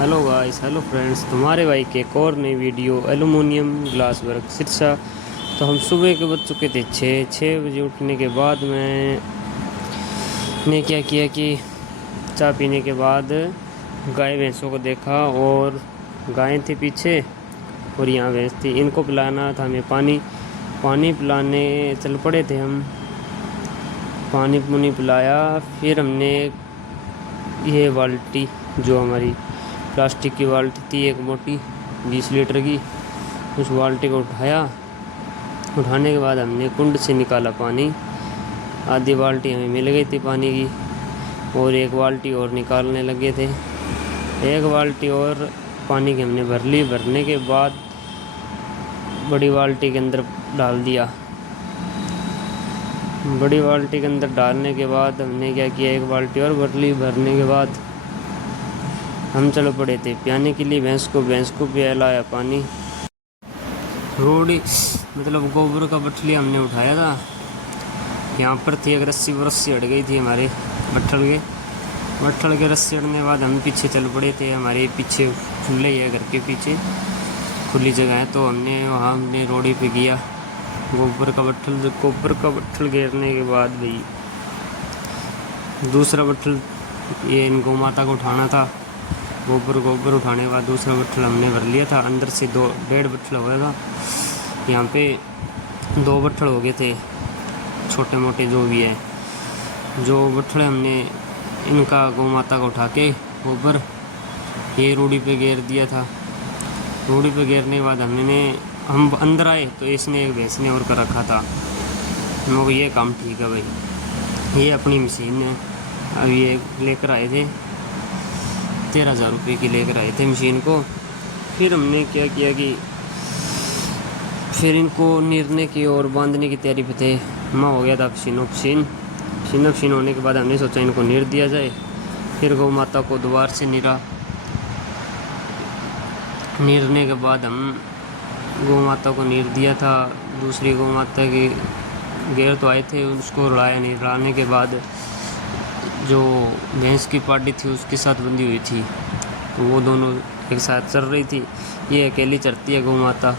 Hello guys, hello friends, तुम्हारे भाई के एक और नई video aluminium glass work Sirsa. तो हम सुबह के बज चुके थे 6 बजे। उठने के बाद मैंने क्या किया कि चाय पीने के बाद गाय भैंसों को देखा, और गायें थी पीछे और यहाँ भैंस थी। इनको पिलाना था हमें पानी। पानी पिलाने चल पड़े थे हम। पानी पुनी पिलाया। फिर हमने ये बाल्टी, जो हमारी प्लास्टिक की बाल्टी थी, एक मोटी 20 लीटर की, उस बाल्टी को उठाया। उठाने के बाद हमने कुंड से निकाला पानी। आधी बाल्टी हमें मिल गई थी पानी की, और एक बाल्टी और निकालने लगे थे। एक बाल्टी और पानी की हमने भर ली। भरने के बाद बड़ी बाल्टी के अंदर डाल दिया। बड़ी बाल्टी के अंदर डालने के बाद हमने क्या किया, एक बाल्टी और भर ली। भरने के बाद हम चल पड़े थे पियाने के लिए भैंस को पिलाया पानी। रोड़ी मतलब गोबर का बठली हमने उठाया था। यहाँ पर थी एक रस्सी, वो रस्सी हट गई थी हमारे बट्ठल के रस्सी हटने के बाद हम पीछे चल पड़े थे। हमारे पीछे खुले है, घर के पीछे खुली जगह है, तो हमने रोड़ी पे किया गोबर का बट्ठल घेरने के बाद भाई दूसरा बट्ठल, ये इन गौ माता को उठाना था। गोबर उठाने के बाद दूसरा बट्ठल हमने भर लिया था। अंदर से 1.5 बट्ठल हो गया था। यहाँ पे 2 बट्ठल हो गए थे, छोटे मोटे जो भी है। जो बट्ठल हमने इनका गौ माता को उठा के गोबर ये रूढ़ी पे घेर दिया था। रूढ़ी पे घेरने के बाद हम अंदर आए तो इसने एक भैंस ने और कर रखा था। हम लोग ये काम ठीक है भाई, ये अपनी मशीन है। अब ये लेकर आए थे 13,000 रुपये की, लेकर आए थे मशीन को। फिर हमने क्या किया कि फिर इनको नीरने की और बांधने की तैयारी पे थे। माँ हो गया था पसीनो होने के बाद हमने सोचा इनको नीर दिया जाए। फिर गौ माता को दोबारा से नीरने के बाद हम गौ माता को नीर दिया था। दूसरी गौ माता की घेर तो आए थे, उसको रुलाया नहीं। रुलाने के बाद जो भैंस की पार्टी थी उसके साथ बंधी हुई थी, तो वो दोनों एक साथ चल रही थी। ये अकेली चरती है गौ माता।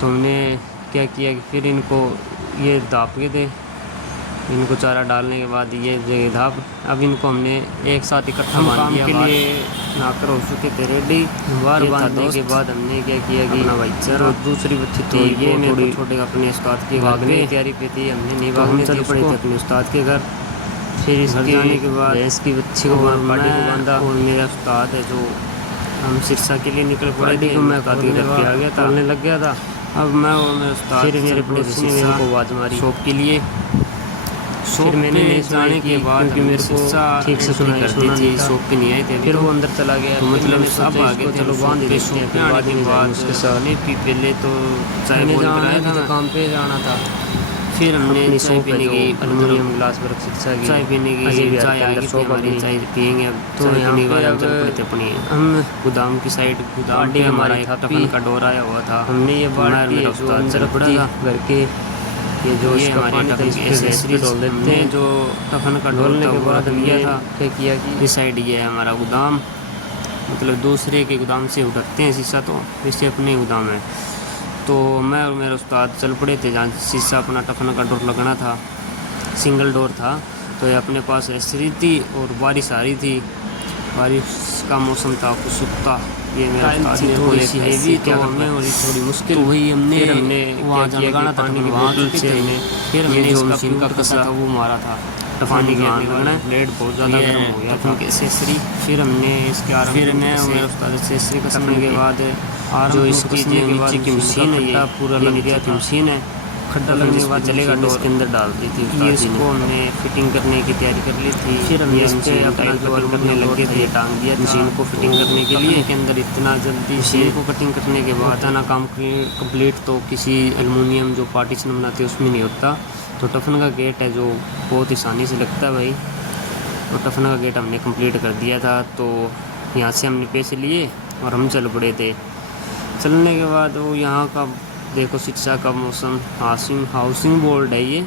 तो हमने क्या किया कि फिर इनको ये धाप के थे। इनको चारा डालने के बाद ये जगह धाप, अब इनको हमने एक साथ इकट्ठा बांध दिया। के लिए नाकर हो चुके थे रेडी। बाहर बांधने के बाद हमने क्या किया कि अपना भाईचारा, दूसरी बच्ची थी ये मेरे छोटे अपने उस्ताद के भागने की तैयारी पे थी। हमने नहीं भागने चल पड़े थे अपने उस्ताद के घर। फिर घर जाने के बाद भैंस की बच्ची को पार्टी को बांधा, और मेरा उस्ताद है जो हम सिरसा के लिए निकल पड़े थे। तो मैं काफ़ी घर पे आ गया था, लग गया था। अब मैं और मेरे उस्ताद फिर मेरे पड़ोसी ने मेरे को आवाज़ मारी शॉप के लिए। फिर मैंने नहीं जाने के बाद क्योंकि मेरे को ठीक से सुना थी, शॉप पे नहीं आए थे। फिर वो अंदर चला गया, तो मतलब सब आगे चलो बांध देते हैं। फिर बाद में उसके साथ नहीं पी, पहले तो चाय बनाया था, काम पे जाना था। फिर हमने चाय पीने की एलुमिनियम ग्लास वर्क सिरसा की चाय पीने की चाय अंदर शॉप अपनी चाय पियेंगे। अब तो यहाँ पे अब अपनी हम गोदाम की साइड, गोदाम पे हमारा एक टफन का डोर आया हुआ था। हमने ये बाल्टी जो अंदर पड़ा था घर के, ये जो इसका पानी था इसमें डाल देते हैं। जो टफन का डोलने के बाद लिया था, क्या किया कि इस साइड ये है हमारा गोदाम, मतलब दूसरे के गोदाम से उठाते हैं शीशा, तो इससे अपने गोदाम है। तो मैं और मेरे उस्ताद चल पड़े थे जहाँ शीशा अपना टफन का डोर लगना था, सिंगल डोर था। तो ये अपने पास ऐसी थी और बारिश आ रही थी, बारिश का मौसम था कुछ। ये मेरा थोड़ी सी हैवी, तो हमें और थोड़ी मुश्किल हुई। हमने वहाँ लगाना था पानी की बोतल से। फिर हमने जो मशीन का कसा था वो मारा था पानी के अंदर, ब्लेड बहुत ज़्यादा गर्म हो गया था एसेसरी। फिर हमने इसके फिर मैं और मेरे उस्ताद एसेसरी कसने के बाद जो इसकी नीचे की मशीन है, ये पूरा लग गया था। मशीन है, खड्डा लगने के बाद चलेगा डोर के अंदर डाल दी थी। ये इसको हमने फिटिंग करने की तैयारी कर ली थी। फिर हमने इसके अपना कवर करने लगे थे, टांग दिया मशीन को फिटिंग करने के लिए। के अंदर इतना जल्दी मशीन को कटिंग करने के बाद ना काम कंप्लीट तो किसी एलुमिनियम जो पार्टीशन बनाते हैं उसमें नहीं होता। तो टफन का गेट है जो बहुत आसानी से लगता है भाई, तो टफन का गेट हमने कंप्लीट कर दिया था। तो यहाँ से हमने पैसे लिए और हम चल पड़े थे। चलने के बाद वो यहाँ का देखो शिक्षा का मौसम, हाउसिंग बोर्ड है ये।